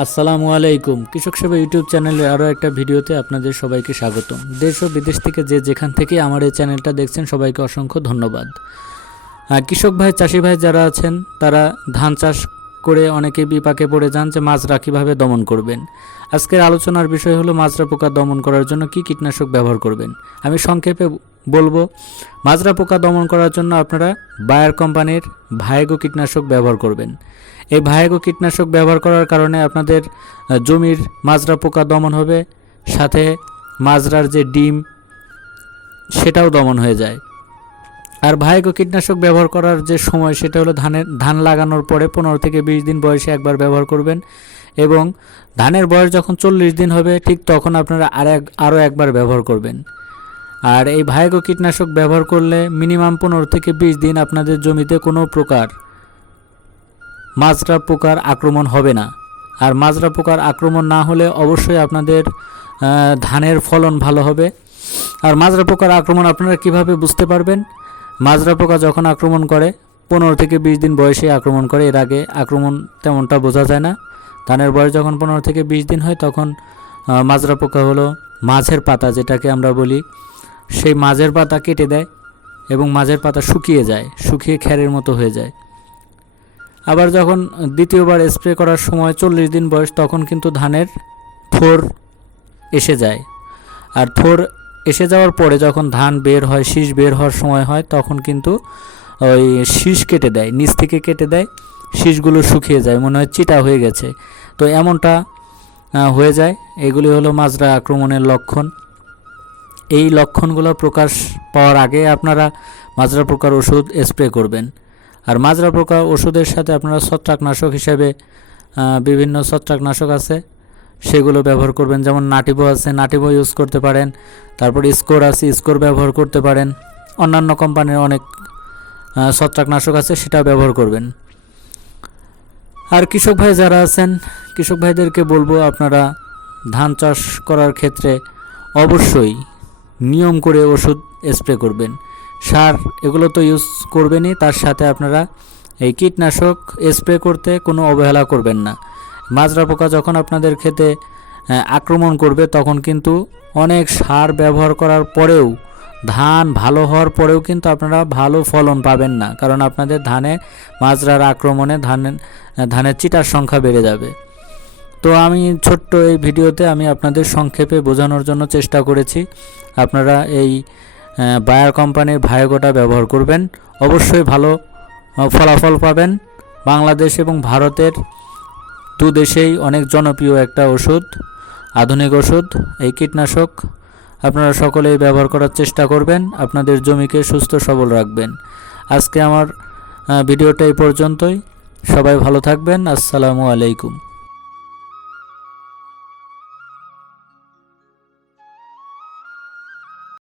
আসসালামু আলাইকুম। কৃষক সেবা ইউটিউব চ্যানেলের আরও একটা ভিডিওতে আপনাদের সবাইকে স্বাগতম। দেশ ও বিদেশ থেকে যে যেখান থেকে আমার এই চ্যানেলটা দেখছেন, সবাইকে অসংখ্য ধন্যবাদ। কৃষক ভাই, চাষি ভাই যারা আছেন, তারা ধান চাষ করে অনেকে বিপাকে পড়ে যান যে মাজরা কীভাবে দমন করবেন। আজকের আলোচনার বিষয় হলো মাজরা পোকা দমন করার জন্য কি কীটনাশক ব্যবহার করবেন। আমি সংক্ষেপে বলব, মাজরা পোকা দমন করার জন্য আপনারা বায়ার কোম্পানির ভাইগো কীটনাশক ব্যবহার করবেন। এই ভাইগো কীটনাশক ব্যবহার করার কারণে আপনাদের জমির মাজরা পোকা দমন হবে, সাথে মাজরার যে ডিম, সেটাও দমন হয়ে যায়। আর ভাইগো কীটনাশক ব্যবহার করার যে সময়, সেটা হলো ধানের ধান লাগানোর পরে পনেরো থেকে বিশ দিন বয়সে একবার ব্যবহার করবেন। এবং ধানের বয়স যখন চল্লিশ দিন হবে, ঠিক তখন আপনারা আর এক, আরও একবার ব্যবহার করবেন। আর এই ভাইগো কীটনাশক ব্যবহার করলে মিনিমাম পনেরো থেকে বিশ দিন আপনাদের জমিতে কোনো প্রকার মাজরা পোকার আক্রমণ হবে না। আর মাজরা পোকার আক্রমণ না হলে অবশ্যই আপনাদের ধানের ফলন ভালো হবে। আর মাজরা পোকার আক্রমণ আপনারা কীভাবে বুঝতে পারবেন? মাজরা পোকা যখন আক্রমণ করে, পনেরো থেকে বিশ দিন বয়সে আক্রমণ করে, এর আগে আক্রমণ তেমনটা বোঝা যায় না। ধানের বয়স যখন পনেরো থেকে বিশ দিন হয়, তখন মাজরা পোকা হলো মাঝের পাতা যেটাকে আমরা বলি। সেই মাঝের পাতা কেটে দেয় এবং মাঝের পাতা শুকিয়ে যায়, শুকিয়ে খ্যারের মতো হয়ে যায়। আবার যখন দ্বিতীয়বার স্প্রে করার সময় চল্লিশ দিন বয়স, তখন কিন্তু ধানের থোর এসে যায়। আর থোর এসে যাওয়ার পরে যখন ধান বের হয়, শীষ বের হওয়ার সময় হয়, তখন কিন্তু ওই শীষ কেটে দেয়, নিচ থেকে কেটে দেয়, শীষগুলো শুকিয়ে যায়, মনে হয় চিটা হয়ে গেছে। তো এমনটা হয়ে যায়। এগুলি হলো মাজরা আক্রমণের লক্ষণ। এই লক্ষণগুলো প্রকাশ পাওয়ার আগে আপনারা মাজরা প্রকার ওষুধ স্প্রে করবেন। আর মাজরা পোকা ওষুধের সাথে আপনারা ছত্রাকনাশক হিসেবে বিভিন্ন ছত্রাকনাশক আছে। সেগুলো ব্যবহার করবেন। যেমন নাটিবো আছে নাটিবো ইউজ করতে পারেন। তারপর স্কোর আছে স্কোর ব্যবহার করতে পারেন। অন্যান্য কোম্পানির অনেক ছত্রাকনাশক আছে, সেটা ব্যবহার করবেন। আর কৃষক ভাই যারা আছেন, কৃষক ভাইদেরকে বলব আপনারা ধান চাষ করার ক্ষেত্রে অবশ্যই নিয়ম করে ওষুধ স্প্রে করবেন। সার এগুলো তো ইউজ করবেনই, তার সাথে আপনারা এই কীটনাশক স্প্রে করতে কোনো অবহেলা করবেন না। মাজরা পোকা যখন আপনাদের আহ, আক্রমণ করবে তখন কিন্তু অনেক সার ব্যবহার করার পরেও ধান ভালো হওয়ার পরেও কিন্তু আপনারা ভালো ফলন পাবেন না। কারণ আপনাদের ধানে মাজরার আক্রমণে ধানের ধানের চিটার সংখ্যা বেড়ে যাবে। তো আমি ছোট্ট এই ভিডিওতে আমি আপনাদের সংক্ষেপে বোঝানোর জন্য চেষ্টা করেছি। আপনারা এই বায়ার কোম্পানির ভায়োগোটা ব্যবহার করবেন। অবশ্যই ভালো ফলাফল পাবেন। বাংলাদেশ এবং ভারতের দু দেশেই অনেক জনপ্রিয় একটা ওষুধ, আধুনিক ওষুধ, এই কীটনাশক। আপনারা সকলেই ব্যবহার করার চেষ্টা করবেন, আপনাদের জমিকে সুস্থ সবল রাখবেন। আজকে আমার ভিডিওটা এই পর্যন্তই। সবাই ভালো থাকবেন, আসসালামু আলাইকুম।